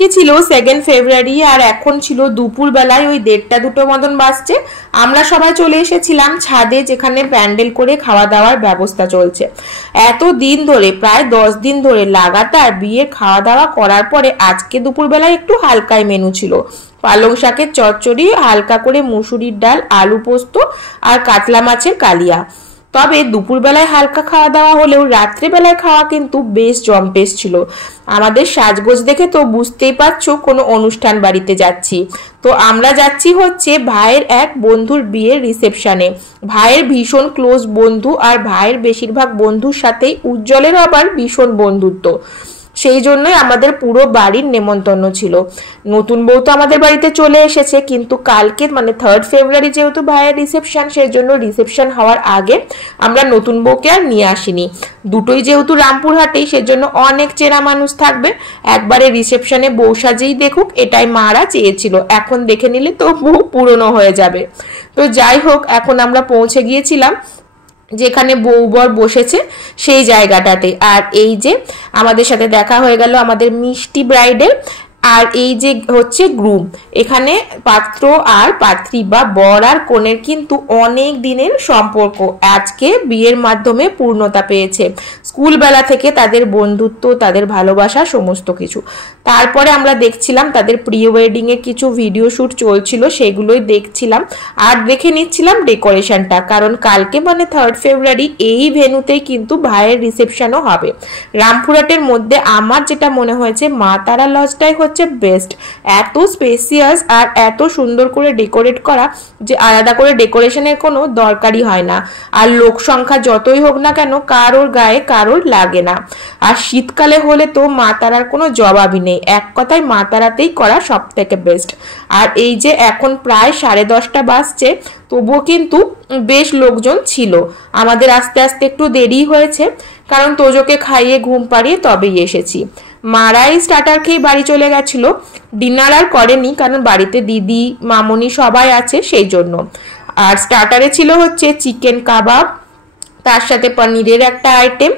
আজকে ছিল 2 ফেব্রুয়ারি আর এখন ছিল দুপুর বেলায় ওই 1:30-2 মতন বাজছে। আমরা সবাই চলে এসেছিলাম ছাদে, যেখানে প্যান্ডেল করে খাওয়া দাওয়ার ব্যবস্থা চলছে। এত দিন ধরে, প্রায় 10 দিন ধরে লাগাতার বিয়ের খাওয়া দাওয়া করার পরে আজকে দুপুর বেলায় একটু হালকাই মেনু ছিল। পালং শাকের চচ্চড়ি, হালকা করে মুসুরির ডাল, আলু পোস্ত আর কাতলা মাছের কালিয়া। তবে দুপুরবেলায় হালকা খাওয়া দাওয়া হলেও রাত্রেবেলায় খাওয়া কিন্তু বেশ জম্পেশ ছিল। আমাদের সাজগোজ দেখে তো বুঝতেই পারছো কোনো অনুষ্ঠান বাড়িতে যাচ্ছি। তো আমরা যাচ্ছি হচ্ছে ভাইয়ের এক বন্ধুর বিয়ের রিসেপশনে। ভাইয়ের ভীষণ ক্লোজ বন্ধু, আর ভাইয়ের বেশিরভাগ বন্ধুর সাথেই উজ্জ্বলের আবার ভীষণ বন্ধুত্ব। সেই জন্যই আমাদের পুরো বাড়ির নেমন্তন্ন ছিল। নতুন বউ তো আমাদের বাড়িতে চলে এসেছে, কিন্তু কালকে মানে 3 ফেব্রুয়ারি যেহেতু ভাইয়ের রিসেপশন, সেই জন্য রিসেপশন হওয়ার আগে আমরা নতুন বউকে আর নিয়ে আসিনি। দুটোই যেহেতু রামপুরহাটেই, সেজন্য অনেক চেনা মানুষ থাকবে, একবারে রিসেপশনে বউ সাজেই দেখুক, এটাই মারা চেয়েছিল। এখন দেখে নিলে তো বউ পুরনো হয়ে যাবে। তো যাই হোক, এখন আমরা পৌঁছে গিয়েছিলাম যেখানে বউ বর বসেছে সেই জায়গাটাতে। আর এই যে আমাদের সাথে দেখা হয়ে গেল আমাদের মিষ্টি ব্রাইডের, আর এই যে হচ্ছে গ্রুম। এখানে পাত্র আর পাত্রী বা বর আর কনের কিন্তু অনেক দিনের সম্পর্ক আজকে বিয়ের মাধ্যমে পূর্ণতা পেয়েছে। স্কুল বেলা থেকে তাদের বন্ধুত্ব, তাদের ভালোবাসা, সমস্ত কিছু। তারপরে আমরা দেখছিলাম তাদের প্রি ওয়েডিং এর কিছু ভিডিও শুট চলছিল, সেগুলোই দেখছিলাম আর দেখে নিচ্ছিলাম ডেকোরেশনটা। কারণ কালকে মানে 3 ফেব্রুয়ারি এই ভেন্যুতেই কিন্তু ভাইয়ের রিসেপশনও হবে। রামপুরহাটের মধ্যে আমার যেটা মনে হয়েছে মা তারা লজটাই হচ্ছে বেস্ট। এত স্পেসিয়াস আর এত সুন্দর করে ডেকোরেট করা যে আলাদা করে ডেকোরেশনের কোনো দরকারই হয় না। আর লোক সংখ্যা যতই হোক না কেন, কারোর গায়ে কারোর লাগে না। আর শীতকালে হলে তো মা তারার কোনো জবাবই নেই। এক কথায় মা তারাতেই করা সব থেকে বেস্ট। আর এই যে এখন প্রায় 10:30 বাজছে, তবুও কিন্তু বেশ লোকজন ছিল। আমাদের আস্তে আস্তে একটু দেরি হয়েছে, কারণ তোজোকে খাইয়ে ঘুম পাড়িয়ে তবেই এসেছি। মারাই স্টার্টার খেয়ে বাড়ি চলে গেছিল, ডিনার আর করেনি, কারণ বাড়িতে দিদি মামনি সবাই আছে সেই জন্য। আর স্টার্টারে ছিল হচ্ছে চিকেন কাবাব, তার সাথে পনিরের একটা আইটেম,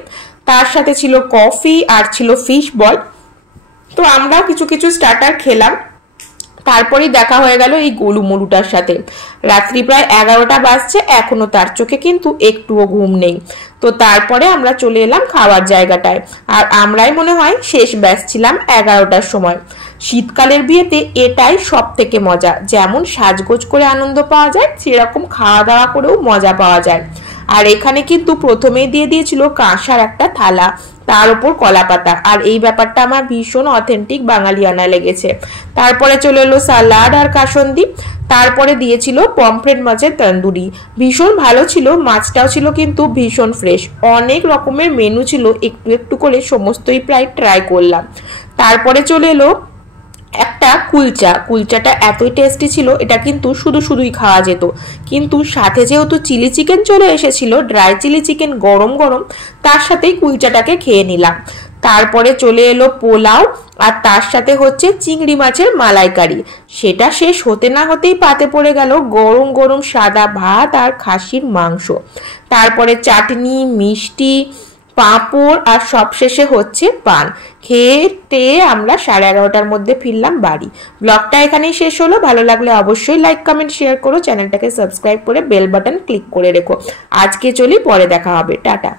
তার সাথে ছিল কফি আর ছিল ফিশ বল। তো আমরাও কিছু কিছু স্টার্টার খেলাম। তারপরেই দেখা হয়ে গেল এই গোলুমলুটার সাথে। রাত্রি প্রায় 11টা বাজছে, এখনো তার চোখে কিন্তু একটুও ঘুম নেই। তো তারপরে আমরা চলে এলাম খাওয়ার জায়গাটায়, আর আমরাই মনে হয় শেষ ব্যাচ ছিলাম 11টার সময়। শীতকালের বিয়েতে এটাই সব থেকে মজা, যেমন সাজগোজ করে আনন্দ পাওয়া যায়, সেরকম খাওয়া দাওয়া করেও মজা পাওয়া যায়। আর এখানে কিন্তু প্রথমেই দিয়ে দিয়েছিল কাঁসার একটা থালা, তার উপর কলা পাতা, আর এই ব্যাপারটা আমার ভীষণ অথেন্টিক বাঙালিয়ানা লেগেছে। তারপরে চলে এলো সালাড আর কাসন্দি, তারপরে দিয়েছিল পমফ্রেট মাছের তন্দুরি, ভীষণ ভালো ছিল। মাছটাও ছিল কিন্তু ভীষণ ফ্রেশ। অনেক রকমের মেনু ছিল, একটু একটু করে সমস্তই প্রায় ট্রাই করলাম। তারপরে চলে এলো একটা কুলচাটা এতই টেস্টি ছিল, এটা কিন্তু শুধুই খাওয়া যেত। কিন্তু সাথে যেহেতু চিলি চিকেন চলে এসেছিল, ড্রাই চিলি চিকেন গরম গরম, তার সাথেই কুলচাটাকে খেয়ে নিলাম। তারপরে চলে এলো পোলাও, আর তার সাথে হচ্ছে চিংড়ি মাছের মালাইকারি। সেটা শেষ হতে না হতেই পাতে পড়ে গেল গরম গরম সাদা ভাত আর খাসির মাংস। তারপরে চাটনি, মিষ্টি, পাঁপড়, আর সবশেষে হচ্ছে পান। খেয়ে আমরা 11:30টার মধ্যে ফিরলাম বাড়ি। ব্লগটা এখানেই শেষ হলো। ভালো লাগলে অবশ্যই লাইক, কমেন্ট, শেয়ার করো। চ্যানেলটাকে সাবস্ক্রাইব করে বেল বাটন ক্লিক করে রেখো। আজকে চলি, পরে দেখা হবে। টাটা।